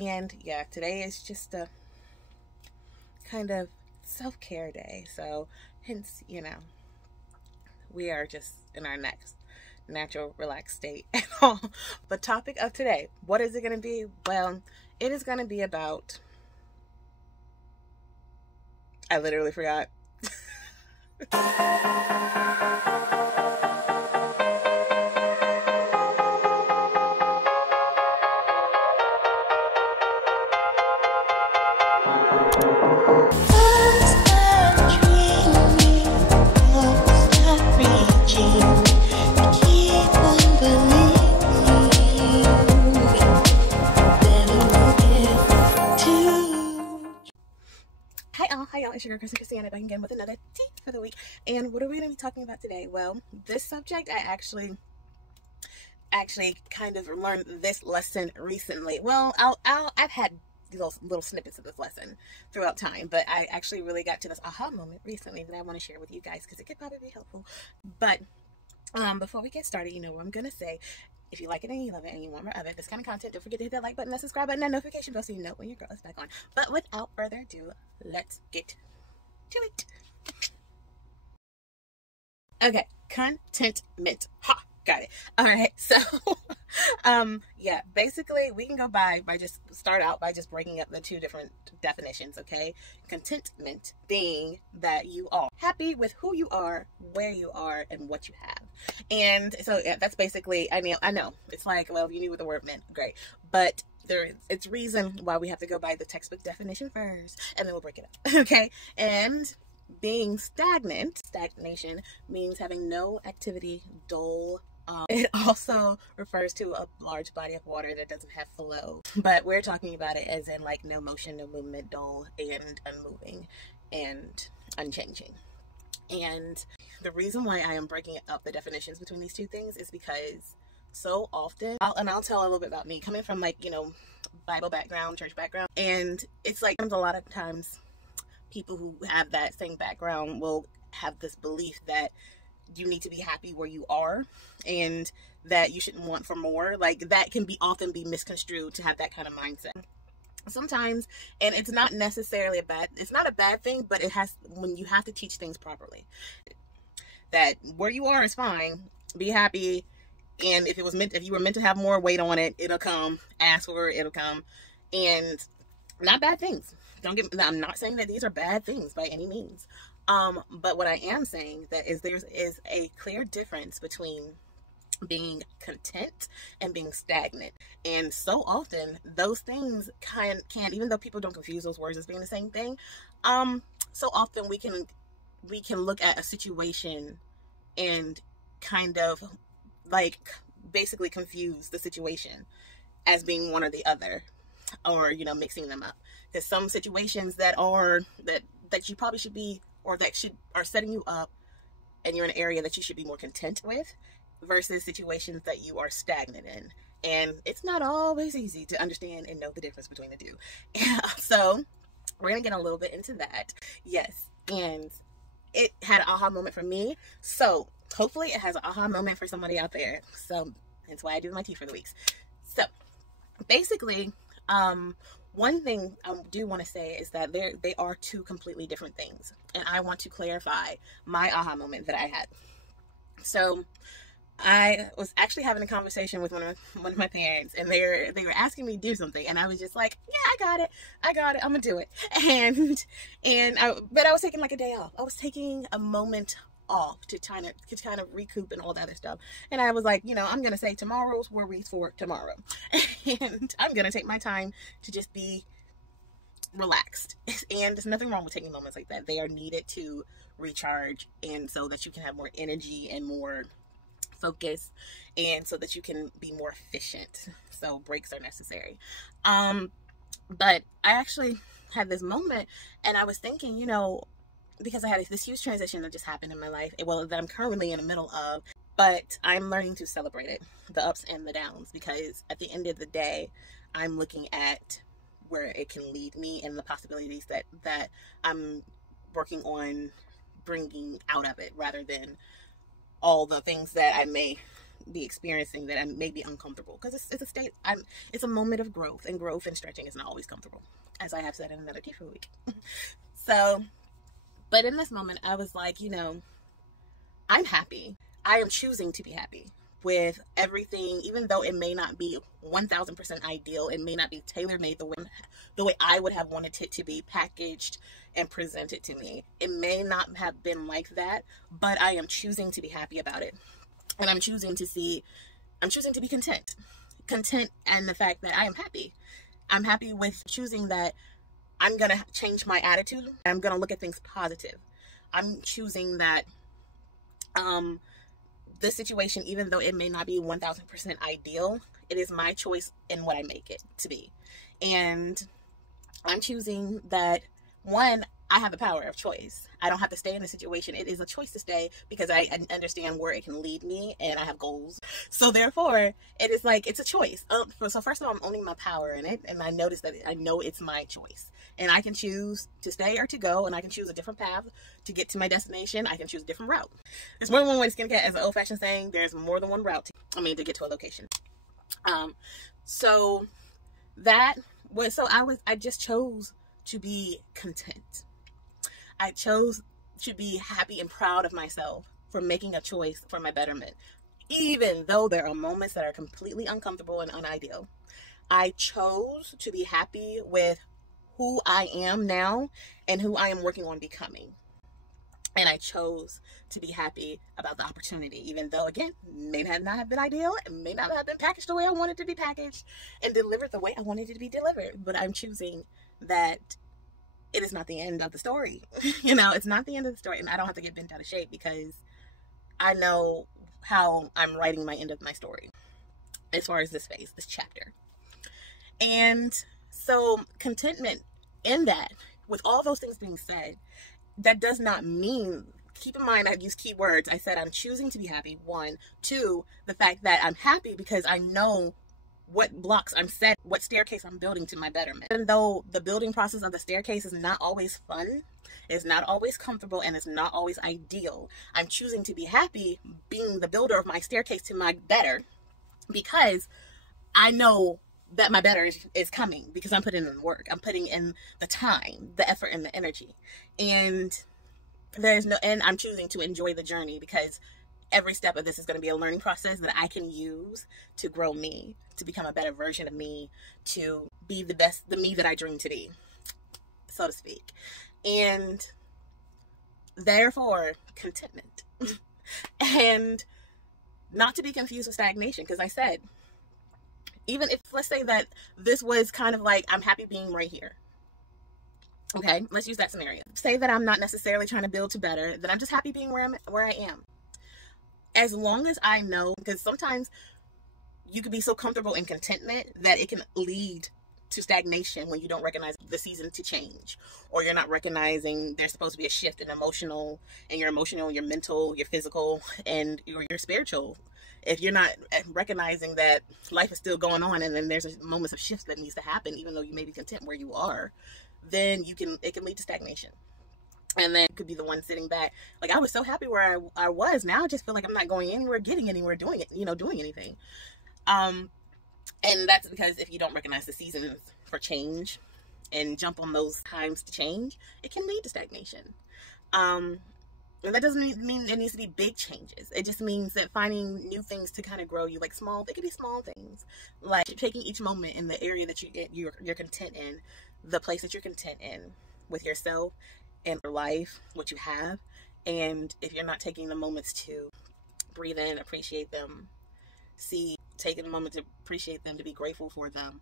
And yeah, today is just a kind of self-care day. So hence, we are just in our next natural relaxed state and all. The topic of today, what is it going to be? Well, it is going to be about, I literally forgot. Hi y'all, it's your girl Christiana back again with another tea for the week. And what are we going to be talking about today? Well, this subject I actually kind of learned this lesson recently. Well, I've had little snippets of this lesson throughout time, but I actually really got to this aha moment recently that I want to share with you guys because it could probably be helpful. But before we get started, you know what I'm going to say. If you like it and you love it and you want more of it, this kind of content, don't forget to hit that like button, that subscribe button, that notification bell so you know when your girl is back on. But without further ado, let's get to it. Okay, contentment. Ha! Got it. All right, so yeah, basically we can go by just start out by just breaking up the two different definitions. Okay, contentment being that you are happy with who you are, where you are, and what you have. And so yeah, that's basically, I know it's like, well, if you knew what the word meant, great, but it's reason why we have to go by the textbook definition first, and then we'll break it up. Okay, and being stagnation means having no activity, dull. It also refers to a large body of water that doesn't have flow, but we're talking about it as in like no motion, no movement, dull and unmoving and unchanging. And the reason why I am breaking up the definitions between these two things is because so often, I'll tell a little bit about me coming from Bible background, church background, and it's like a lot of times people who have that same background will have this belief that you need to be happy where you are and that you shouldn't want for more. Like that can often be misconstrued to have that kind of mindset sometimes, and it's not necessarily it's not a bad thing, but when you have to teach things properly, that where you are is fine, be happy, and if you were meant to have more weight on it, it'll come. Ask for it, it'll come. And not bad things. I'm not saying that these are bad things by any means. But what I am saying that is there is a clear difference between being content and being stagnant. And so often those things can, even though people don't confuse those words as being the same thing, so often we can look at a situation and kind of like basically confuse the situation as being one or the other, or mixing them up. There's some situations that you probably should be, or are setting you up, and you're in an area that you should be more content with, versus situations that you are stagnant in. And it's not always easy to understand and know the difference between the two. So we're gonna get a little bit into that. Yes, and it had an aha moment for me, so hopefully it has an aha moment for somebody out there. So that's why I do my tea for the weeks. So basically, one thing I do want to say is that they are two completely different things, and I want to clarify my aha moment that I had. So I was actually having a conversation with one of my parents, and they were asking me to do something, and I was just like, yeah, I got it, I'm gonna do it. But I was taking like a day off. I was taking a moment off to kind of recoup and all that other stuff. And I was like, I'm gonna say tomorrow's worries for tomorrow, and I'm gonna take my time to just be relaxed. And there's nothing wrong with taking moments like that. They are needed to recharge, and so that you can have more energy and more focus, and so that you can be more efficient. So breaks are necessary. But I actually had this moment, and I was thinking, because I had this huge transition that just happened in my life, well, that I'm currently in the middle of, but I'm learning to celebrate it, the ups and the downs, because at the end of the day, I'm looking at where it can lead me and the possibilities that I'm working on bringing out of it, rather than all the things that I may be experiencing that I may be uncomfortable, because it's a state, it's a moment of growth, and growth and stretching is not always comfortable, as I have said in another teacher week. So, but in this moment, I was like, you know, I'm happy. I am choosing to be happy with everything, even though it may not be 1000% ideal. It may not be tailor-made the way I would have wanted it to be packaged and presented to me. It may not have been like that, but I am choosing to be happy about it. And I'm choosing to be content. Content and the fact that I am happy. I'm happy with choosing that I'm going to change my attitude. I'm going to look at things positive. I'm choosing that this situation, even though it may not be 1000% ideal, it is my choice in what I make it to be. And I'm choosing that, one, I have the power of choice. I don't have to stay in a situation. It is a choice to stay because I understand where it can lead me, and I have goals. So therefore, it is like, it's a choice. So first of all, I'm owning my power in it, and I notice that I know it's my choice. And I can choose to stay or to go, and I can choose a different path to get to my destination. I can choose a different route. There's more than one way to skin a cat, as an old-fashioned saying. There's more than one route to get to a location. So that was, I just chose to be content. I chose to be happy and proud of myself for making a choice for my betterment. Even though there are moments that are completely uncomfortable and unideal, I chose to be happy with who I am now and who I am working on becoming. And I chose to be happy about the opportunity, even though, again, may not have been ideal, it may not have been packaged the way I wanted it to be packaged and delivered the way I wanted it to be delivered. But I'm choosing that it is not the end of the story. You know, it's not the end of the story, and I don't have to get bent out of shape because I know how I'm writing my end of my story as far as this phase, this chapter. And so contentment in that, with all those things being said, that does not mean, keep in mind, I've used key words. I said I'm choosing to be happy, one. Two, the fact that I'm happy because I know what blocks I'm set, what staircase I'm building to my betterment. Even though the building process of the staircase is not always fun, it's not always comfortable, and it's not always ideal, I'm choosing to be happy being the builder of my staircase to my better, because I know that my better is coming, because I'm putting in the work. I'm putting in the time, the effort, and the energy. And I'm choosing to enjoy the journey, because every step of this is going to be a learning process that I can use to grow me, to become a better version of me, to be the me that I dream to be, so to speak. And therefore, contentment. And not to be confused with stagnation, because I said, even if, let's say that this was kind of like, I'm happy being right here. Okay, let's use that scenario. Say that I'm not necessarily trying to build to better, that I'm just happy being where I am. As long as I know, because sometimes you could be so comfortable in contentment that it can lead to stagnation when you don't recognize the season to change, or you're not recognizing there's supposed to be a shift in your emotional, your mental, your physical, and your spiritual. If you're not recognizing that life is still going on, and then there's moments of shift that needs to happen, even though you may be content where you are, then it can lead to stagnation. And then it could be the one sitting back, like, I was so happy where I was. Now I just feel like I'm not going anywhere, getting anywhere, doing anything. And that's because if you don't recognize the seasons for change and jump on those times to change, it can lead to stagnation. And that doesn't mean it needs to be big changes. It just means that finding new things to kind of grow you, like they could be small things, like taking each moment in the area that you're content in, the place that you're content in with yourself and your life, what you have. And if you're not taking the moments to breathe in, appreciate them, taking a moment to appreciate them, to be grateful for them,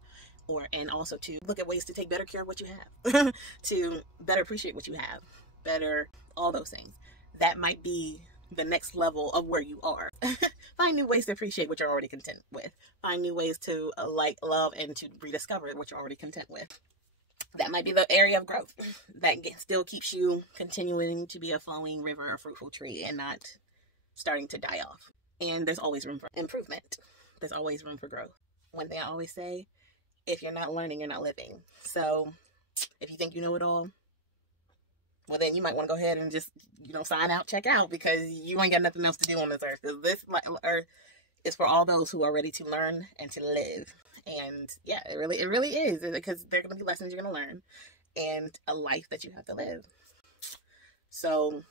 and also to look at ways to take better care of what you have, to better appreciate what you have, better, all those things. That might be the next level of where you are. Find new ways to appreciate what you're already content with. Find new ways to love, and to rediscover what you're already content with. That might be the area of growth that still keeps you continuing to be a flowing river, a fruitful tree, and not starting to die off. And there's always room for improvement. There's always room for growth. One thing I always say, if you're not learning, you're not living. So if you think you know it all, well, then you might want to go ahead and just, sign out, check out, because you ain't got nothing else to do on this earth. Because this earth It's for all those who are ready to learn and to live. And yeah, it really is, because there are going to be lessons you're going to learn and a life that you have to live. So,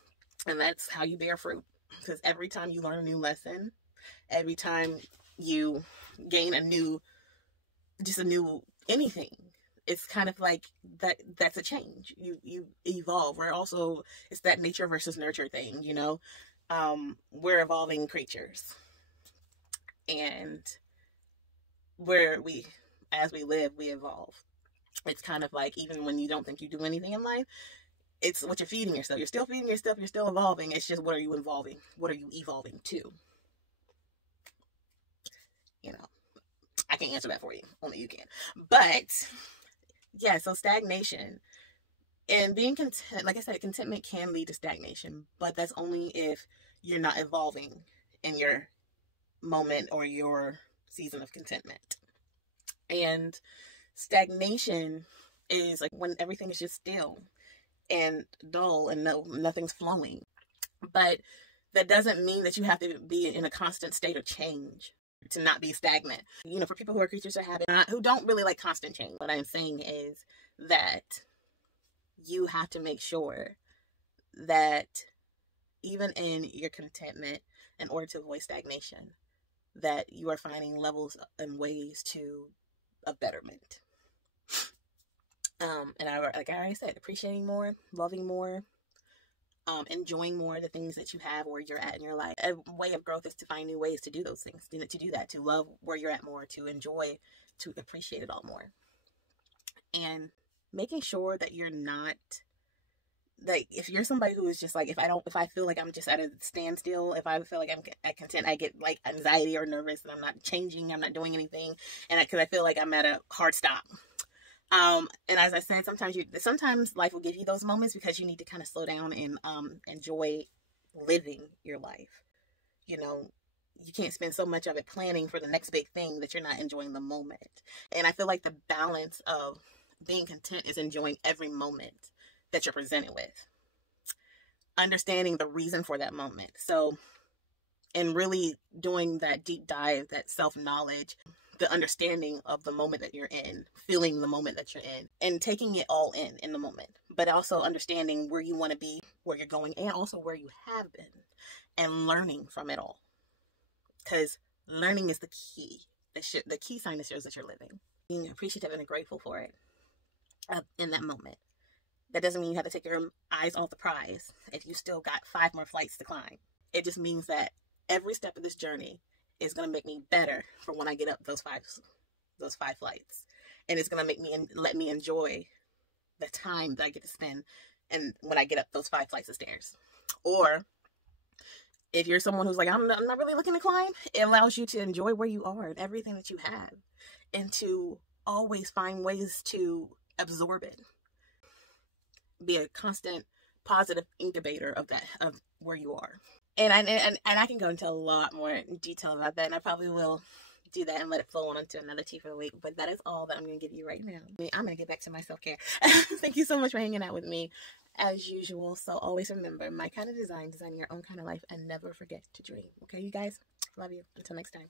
and that's how you bear fruit. Because every time you learn a new lesson, every time you gain a new anything, it's kind of like that's a change. You evolve. We're also, it's that nature versus nurture thing, you know. We're evolving creatures, and as we live, we evolve. It's kind of like, even when you don't think you do anything in life, it's what you're feeding yourself. You're still feeding yourself. You're still evolving. It's just, what are you evolving? What are you evolving to? You know, I can't answer that for you. Only you can. But yeah, so stagnation and being content, like I said, contentment can lead to stagnation, but that's only if you're not evolving in your moment or your season of contentment. And stagnation is like when everything is just still and dull and nothing's flowing. But that doesn't mean that you have to be in a constant state of change to not be stagnant. You know, for people who are creatures of habit, who don't really like constant change, what I'm saying is that you have to make sure that even in your contentment, in order to avoid stagnation, that you are finding levels and ways of betterment. And like I already said, appreciating more, loving more, enjoying more the things that you have where you're at in your life. A way of growth is to find new ways to do those things, to do that, to love where you're at more, to enjoy, to appreciate it all more. And making sure that you're not, like, if you're somebody who is just like, if I feel like I'm just at a standstill, if I feel like I'm at content, I get like anxiety or nervous and I'm not changing, I'm not doing anything, and because I feel like I'm at a hard stop. And as I said, sometimes life will give you those moments because you need to kind of slow down and enjoy living your life. You know, you can't spend so much of it planning for the next big thing that you're not enjoying the moment. And I feel like the balance of being content is enjoying every moment that you're presented with, understanding the reason for that moment. So, and really doing that deep dive, that self-knowledge, the understanding of the moment that you're in, feeling the moment that you're in, and taking it all in the moment, but also understanding where you want to be, where you're going, and also where you have been, and learning from it all. Because learning is the key. The key sign that shows that you're living. Being appreciative and grateful for it in that moment. That doesn't mean you have to take your eyes off the prize if you still got 5 more flights to climb. It just means that every step of this journey is going to make me better for when I get up those five flights. And it's going to let me enjoy the time that I get to spend and when I get up those 5 flights of stairs. Or if you're someone who's like, I'm not really looking to climb, it allows you to enjoy where you are and everything that you have, and to always find ways to absorb it. Be a constant positive incubator of where you are. And I can go into a lot more detail about that, and I probably will do that and let it flow on into another tea for the week. But that is all that I'm going to give you right now. I'm going to get back to my self-care. Thank you so much for hanging out with me, as usual. So always remember, my kind of design your own kind of life, and never forget to dream. Okay, you guys? Love you. Until next time.